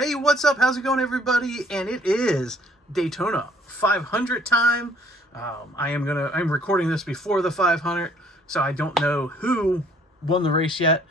Hey, what's up? How's it going, everybody? And it is Daytona 500 time. I'm recording this before the 500, so I don't know who won the race yet.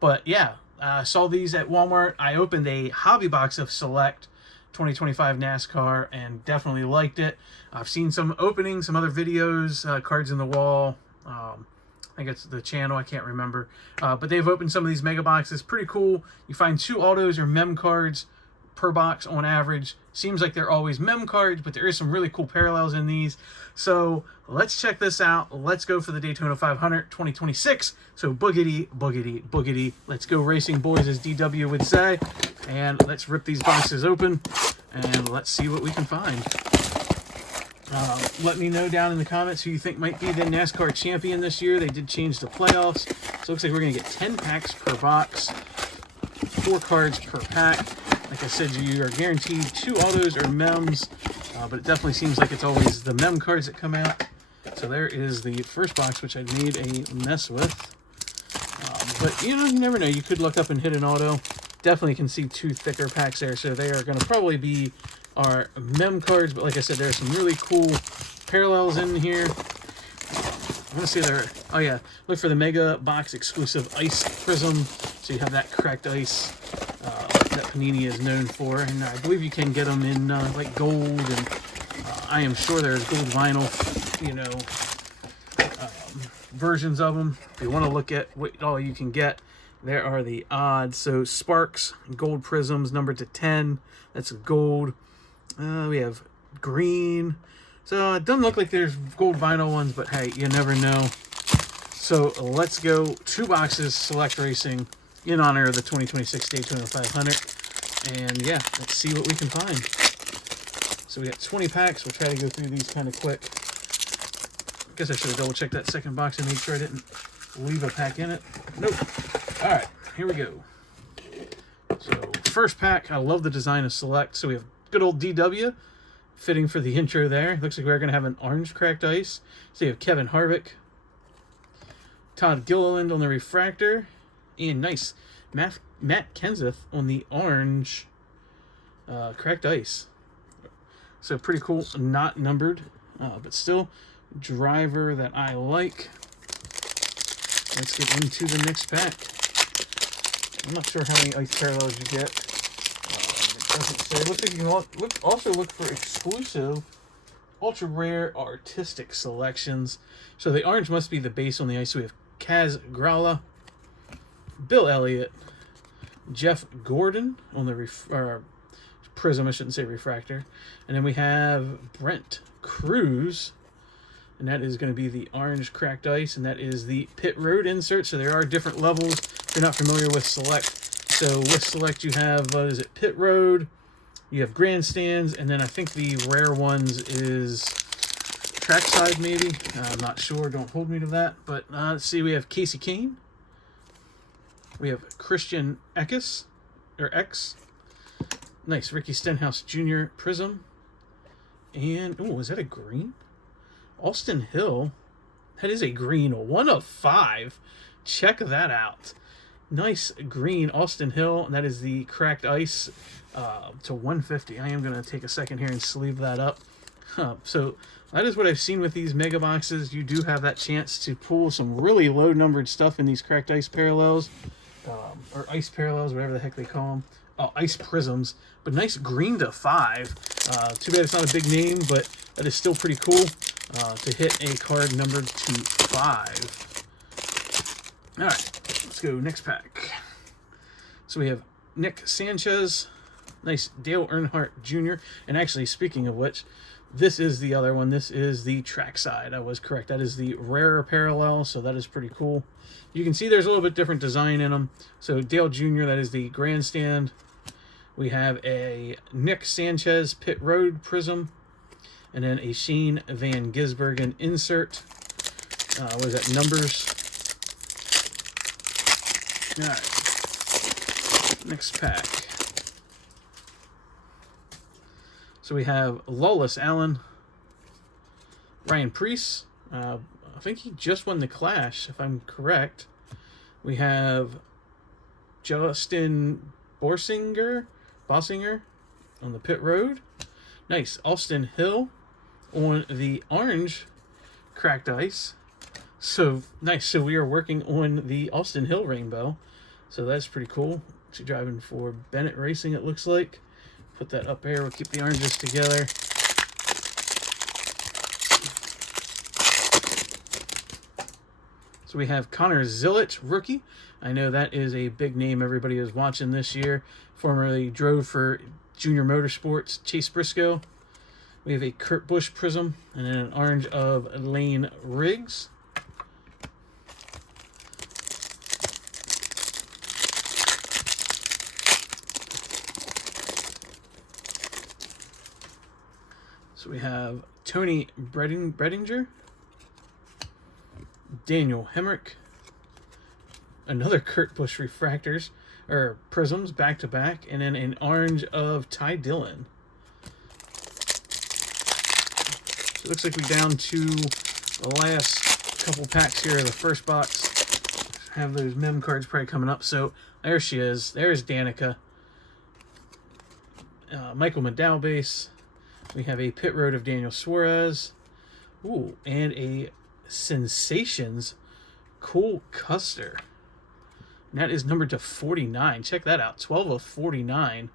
But yeah, I saw these at Walmart. I opened a hobby box of Select 2025 NASCAR and definitely liked it. I've seen some openings, some other videos, cards in the wall. I think it's the channel, I can't remember. But they've opened some of these mega boxes. Pretty cool. You find 2 autos or mem cards per box on average. Seems like they're always mem cards, but there is some really cool parallels in these. So let's check this out. Let's go for the Daytona 500 2026. So boogity, boogity, boogity. Let's go racing, boys, as DW would say. And let's rip these boxes open and let's see what we can find. Let me know down in the comments who you think might be the NASCAR champion this year. They did change the playoffs. So it looks like we're going to get 10 packs per box, 4 cards per pack. Like I said, you are guaranteed 2 autos or mems, but it definitely seems like it's always the mem cards that come out. So there is the first box, which I made a mess with. But, you know, you never know. You could look up and hit an auto. Definitely can see 2 thicker packs there, so they are going to probably be our mem cards, but like I said, there are some really cool parallels in here. I'm gonna see there. Oh yeah, look for the mega box exclusive ice prism. So you have that cracked ice that Panini is known for, and I believe you can get them in like gold, and I am sure there's gold vinyl, you know, versions of them. If you want to look at what all you can get, there are the odds. So Sparks gold prisms numbered to 10. That's gold. We have green. So it doesn't look like there's gold vinyl ones, but hey, you never know. So let's go 2 boxes Select Racing in honor of the 2026 Daytona 500. And yeah, let's see what we can find. So we got 20 packs. We'll try to go through these kind of quick. I guess I should have double checked that second box and made sure I didn't leave a pack in it. Nope. All right, here we go. So first pack, I love the design of Select. So we have good old DW, fitting for the intro there. Looks like we're going to have an orange cracked ice. So you have Kevin Harvick, Todd Gilliland on the refractor, and nice Matt Kenseth on the orange cracked ice. So pretty cool, not numbered, but still driver that I like. Let's get into the next pack. I'm not sure how many ice parallels you get. It doesn't say. It looks like you can also look for exclusive, ultra rare, artistic selections. So the orange must be the base on the ice. So we have Kaz Grala, Bill Elliott, Jeff Gordon on the prism. I shouldn't say refractor. And then we have Brent Cruz, and that is going to be the orange cracked ice, and that is the pit road insert. So there are different levels. If you're not familiar with Select, so with Select you have, is it pit road, you have grandstands, and then I think the rare ones is trackside maybe. I'm not sure, don't hold me to that. But let's see, we have Casey Kane, we have Christian Eckes, or X, nice Ricky Stenhouse Jr. prism, and oh, is that a green? Austin Hill, that is a green, 1 of 5. Check that out. Nice green Austin Hill, and that is the cracked ice to 150. I am going to take a second here and sleeve that up. So that is what I've seen with these mega boxes. You do have that chance to pull some really low numbered stuff in these cracked ice parallels, or ice parallels, whatever the heck they call them. Oh, ice prisms, but nice green to 5. Too bad it's not a big name, but that is still pretty cool to hit a card numbered to 5. All right, let's go next pack. So we have Nick Sanchez, nice Dale Earnhardt Jr. And actually, speaking of which, this is the other one. This is the trackside. I was correct. That is the rarer parallel, so that is pretty cool. You can see there's a little bit different design in them. So Dale Jr., that is the grandstand. We have a Nick Sanchez pit road prism, and then a Shane Van Gisbergen insert. What is that, numbers? All right, next pack. So we have Lawless Allen, Ryan Preece. I think he just won the Clash, if I'm correct. We have Justin Borsinger, Bossinger on the pit road. Nice. Austin Hill on the orange cracked ice. So nice. So we are working on the Austin Hill rainbow. So that's pretty cool. She's driving for Bennett Racing, it looks like. Put that up there. We'll keep the oranges together. So we have Connor Zillett, rookie. I know that is a big name everybody is watching this year. Formerly drove for Junior Motorsports, Chase Briscoe. We have a Kurt Busch Prism, and then an orange of Lane Riggs. So we have Tony Bredinger, Daniel Hemrick, another Kurt Busch refractors, or prisms, back to back, and then an orange of Ty Dillon. So it looks like we're down to the last couple packs here of the first box. Have those mem cards probably coming up. So there she is. There's Danica. Michael McDowell base. We have a pit road of Daniel Suarez. Ooh, and a Sensations Cole Custer. And that is numbered to 49. Check that out. 12 of 49.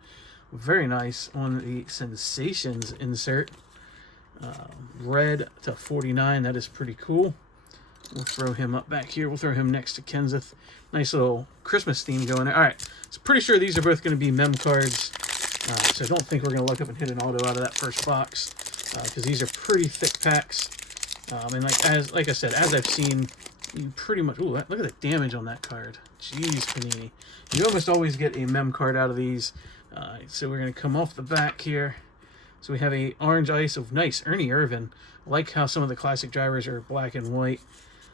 Very nice on the Sensations insert. Red to 49. That is pretty cool. We'll throw him up back here. We'll throw him next to Kenseth. Nice little Christmas theme going there. All right. So pretty sure these are both going to be mem cards. So I don't think we're going to look up and hit an auto out of that first box, because these are pretty thick packs. And like I said, as I've seen, you pretty much... Ooh, look at the damage on that card. Jeez, Panini. You almost always get a mem card out of these. So we're going to come off the back here. So we have a orange ice of nice Ernie Irvan. I like how some of the classic drivers are black and white.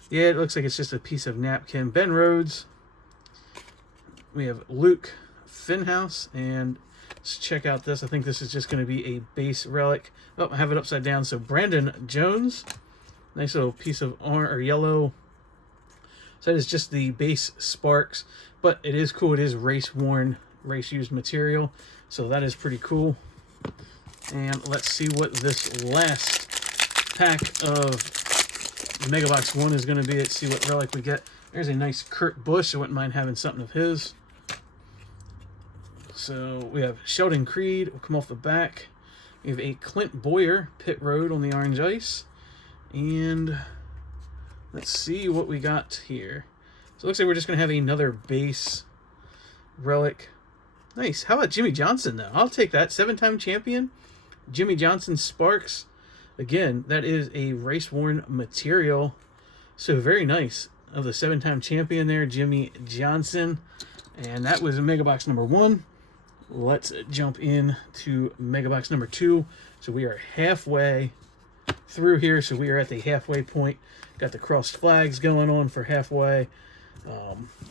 Yeah, it looks like it's just a piece of napkin. Ben Rhodes. We have Luke Finhouse, and let's check out this. I think this is just going to be a base relic. Oh, I have it upside down. So Brandon Jones. Nice little piece of orange or yellow. So that is just the base Sparks. But it is cool. It is race-worn, race-used material. So that is pretty cool. And let's see what this last pack of Mega Box 1 is going to be. Let's see what relic we get. There's a nice Kurt Busch. I wouldn't mind having something of his. So we have Sheldon Creed. We'll come off the back. We have a Clint Boyer pit road on the orange ice. And let's see what we got here. So it looks like we're just going to have another base relic. Nice. How about Jimmy Johnson, though? I'll take that. 7-time champion. Jimmy Johnson Sparks. Again, that is a race-worn material. So very nice of the 7-time champion there, Jimmy Johnson. And that was Mega Box number 1. Let's jump in to Mega Box number 2. So we are halfway through here. So we are at the halfway point. Got the crossed flags going on for halfway.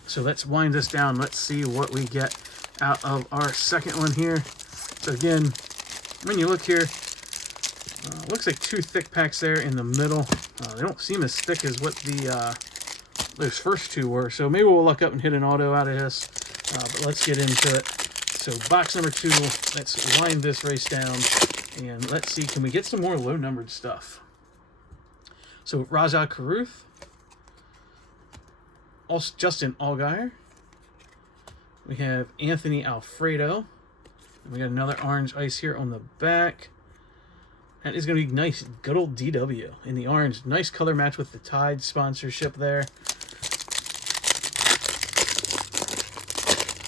So let's wind this down. Let's see what we get out of our second one here. So again, when you look here, looks like 2 thick packs there in the middle. They don't seem as thick as what the those first 2 were. So maybe we'll luck up and hit an auto out of this. But let's get into it. So box number 2, let's wind this race down. And let's see, can we get some more low-numbered stuff? So Raja Karuth. Also Justin Allgaier. We have Anthony Alfredo. And we got another orange ice here on the back. That is going to be nice. Good old DW in the orange. Nice color match with the Tide sponsorship there.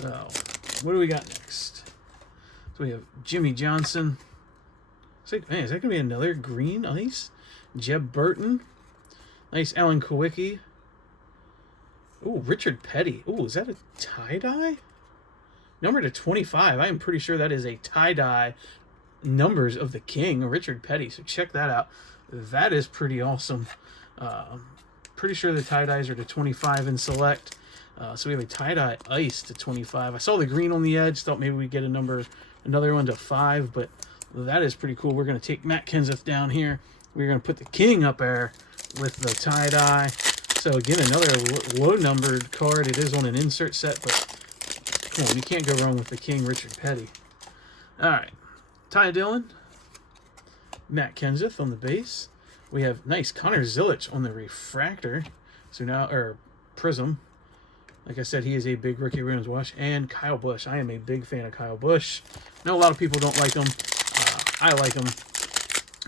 So, what do we got next? So we have Jimmy Johnson. Man, is that going to be another green ice? Jeb Burton. Nice Alan Kowicki. Ooh, Richard Petty. Ooh, is that a tie-dye? Number to 25. I am pretty sure that is a tie-dye numbers of the King, Richard Petty. So check that out. That is pretty awesome. Pretty sure the tie-dyes are to 25 in select. So we have a tie-dye ice to 25. I saw the green on the edge. Thought maybe we'd get another one to 5, but that is pretty cool. We're going to take Matt Kenseth down here. We're going to put the King up there with the tie-dye. So again, another low-numbered card. It is on an insert set, but come on, you can't go wrong with the King, Richard Petty. All right. Ty Dillon, Matt Kenseth on the base. We have nice Connor Zilic on the refractor. So now, or prism. Like I said, he is a big rookie ruins wash. And Kyle Busch. I am a big fan of Kyle Busch. I know a lot of people don't like him. I like him.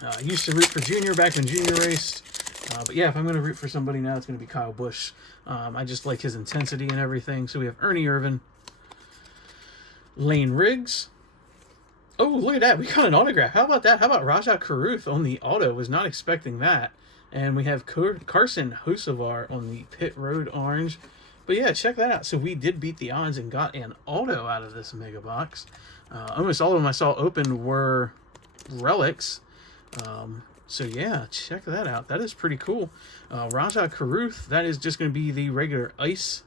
I used to root for Junior back when Junior raced. But yeah, if I'm going to root for somebody now, it's going to be Kyle Busch. I just like his intensity and everything. So we have Ernie Irvan, Lane Riggs. Oh, look at that. We got an autograph. How about that? How about Rajah Caruth on the auto? Was not expecting that. And we have Carson Hocevar on the Pit Road Orange. But yeah, check that out. So we did beat the odds and got an auto out of this mega box. Almost all of them I saw open were relics. So yeah, check that out. That is pretty cool. Rajah Caruth, that is just going to be the regular ice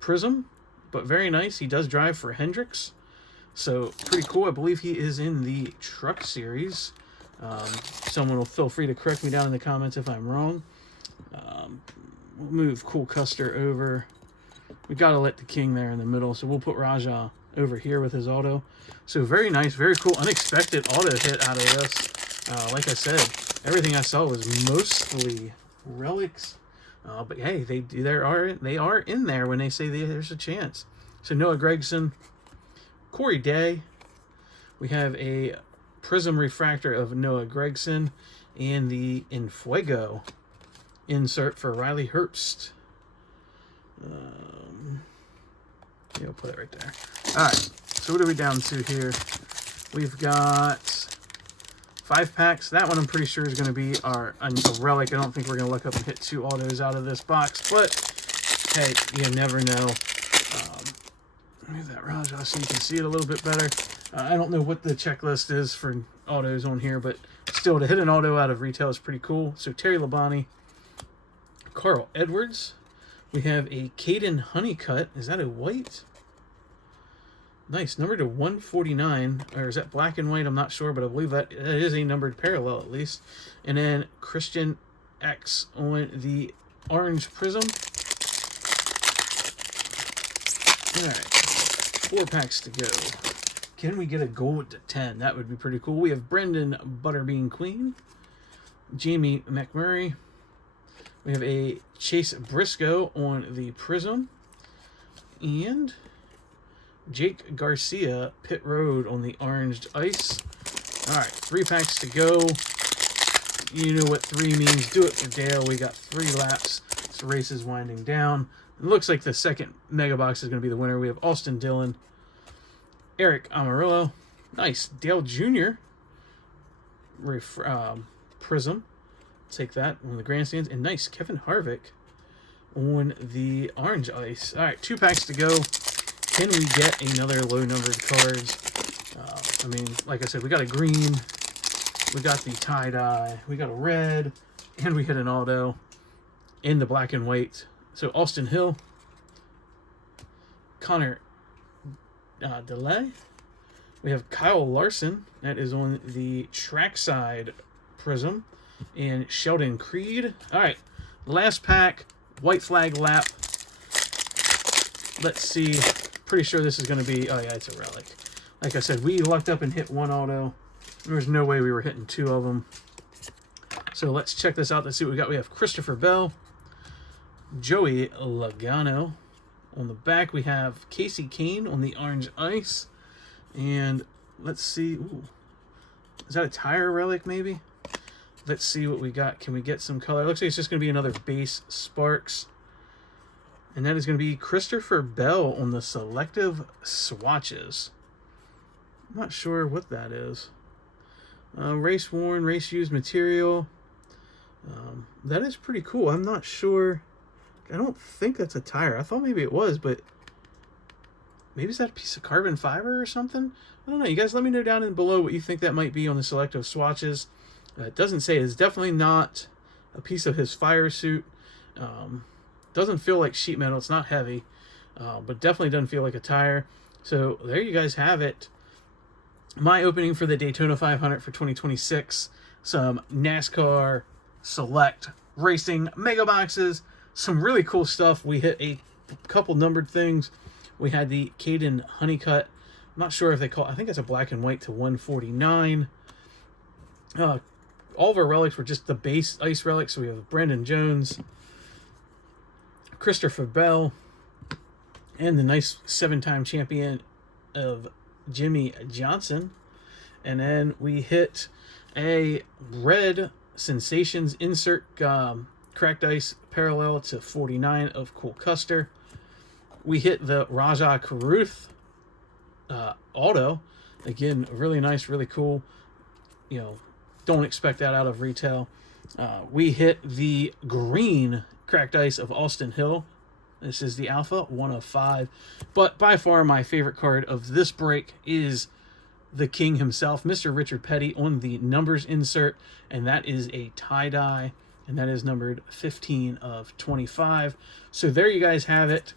prism, but very nice. He does drive for Hendricks, so pretty cool. I believe he is in the truck series. Someone will feel free to correct me down in the comments if I'm wrong. We'll move Cool Custer over. We got to let the King there in the middle, so we'll put Rajah over here with his auto. So very nice, very cool, unexpected auto hit out of this. Like I said, everything I saw was mostly relics. But hey, they are in there when they say there's a chance. So Noah Gragson, Corey Day. We have a prism refractor of Noah Gragson and the Infuego insert for Riley Herbst. Yeah, we'll put it right there. All right, so what are we down to here? We've got 5 packs. That one I'm pretty sure is going to be a relic. I don't think we're going to look up and hit 2 autos out of this box, but hey, you never know. Move that Rajah so you can see it a little bit better. I don't know what the checklist is for autos on here, but still, to hit an auto out of retail is pretty cool. So Terry Labonte, Carl Edwards. We have a Caden Honeycutt. Is that a white? Nice. Number to 149. Or is that black and white? I'm not sure, but I believe that is a numbered parallel at least. And then Christian X on the orange prism. All right. 4 packs to go. Can we get a gold to 10? That would be pretty cool. We have Brendan Butterbean Queen. Jamie McMurray. We have a Chase Briscoe on the prism. And Jake Garcia, Pit Road on the orange ice. All right, 3 packs to go. You know what 3 means. Do it for Dale. We got 3 laps. This race is winding down. It looks like the second mega box is going to be the winner. We have Austin Dillon, Eric Amarillo. Nice. Dale Jr. Prism. Take that on the grandstands. And nice. Kevin Harvick on the orange ice. All right, 2 packs to go. Can we get another low-numbered cards? I mean, like I said, we got a green, we got the tie-dye, we got a red, and we hit an auto in the black and white. So Austin Hill, Connor DeLay. We have Kyle Larson. That is on the trackside prism. And Sheldon Creed. All right, last pack, white flag lap. Let's see. Pretty sure this is going to be... Oh, yeah, it's a relic. Like I said, we lucked up and hit 1 auto. There's no way we were hitting 2 of them. So let's check this out. Let's see what we got. We have Christopher Bell, Joey Logano. On the back, we have Casey Kane on the orange ice. And let's see... Ooh, is that a tire relic, maybe? Let's see what we got. Can we get some color? It looks like it's just going to be another base Sparks. And that is going to be Christopher Bell on the selective swatches. I'm not sure what that is. Race worn, race used material. That is pretty cool. I'm not sure. I don't think that's a tire. I thought maybe it was, but maybe is that a piece of carbon fiber or something? I don't know. You guys let me know down in below what you think that might be on the selective swatches. It doesn't say. It's definitely not a piece of his fire suit. Doesn't feel like sheet metal. It's not heavy, but definitely doesn't feel like a tire. So there you guys have it. My opening for the Daytona 500 for 2026. Some NASCAR Select Racing Mega Boxes. Some really cool stuff. We hit a couple numbered things. We had the Caden Honeycutt not sure if they call, I think it's a black and white to 149. All of our relics were just the base ice relics. So we have Brandon Jones, Christopher Bell, and the nice 7-time champion of Jimmy Johnson. And then we hit a red Sensations insert cracked ice parallel to 49 of Cole Custer. We hit the Raja Karuth auto. Again, really nice, really cool. You know, don't expect that out of retail. We hit the green cracked ice of Austin Hill. This is the Alpha, 1 of 5. But by far my favorite card of this break is the King himself, Mr. Richard Petty, on the numbers insert. And that is a tie-dye. And that is numbered 15 of 25. So there you guys have it.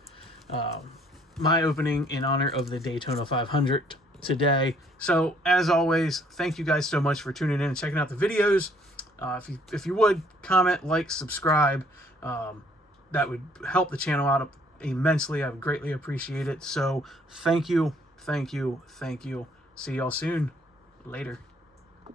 My opening in honor of the Daytona 500 today. So as always, thank you guys so much for tuning in and checking out the videos. If you would comment, like, subscribe, that would help the channel out immensely. I would greatly appreciate it. So thank you. See y'all soon. Later.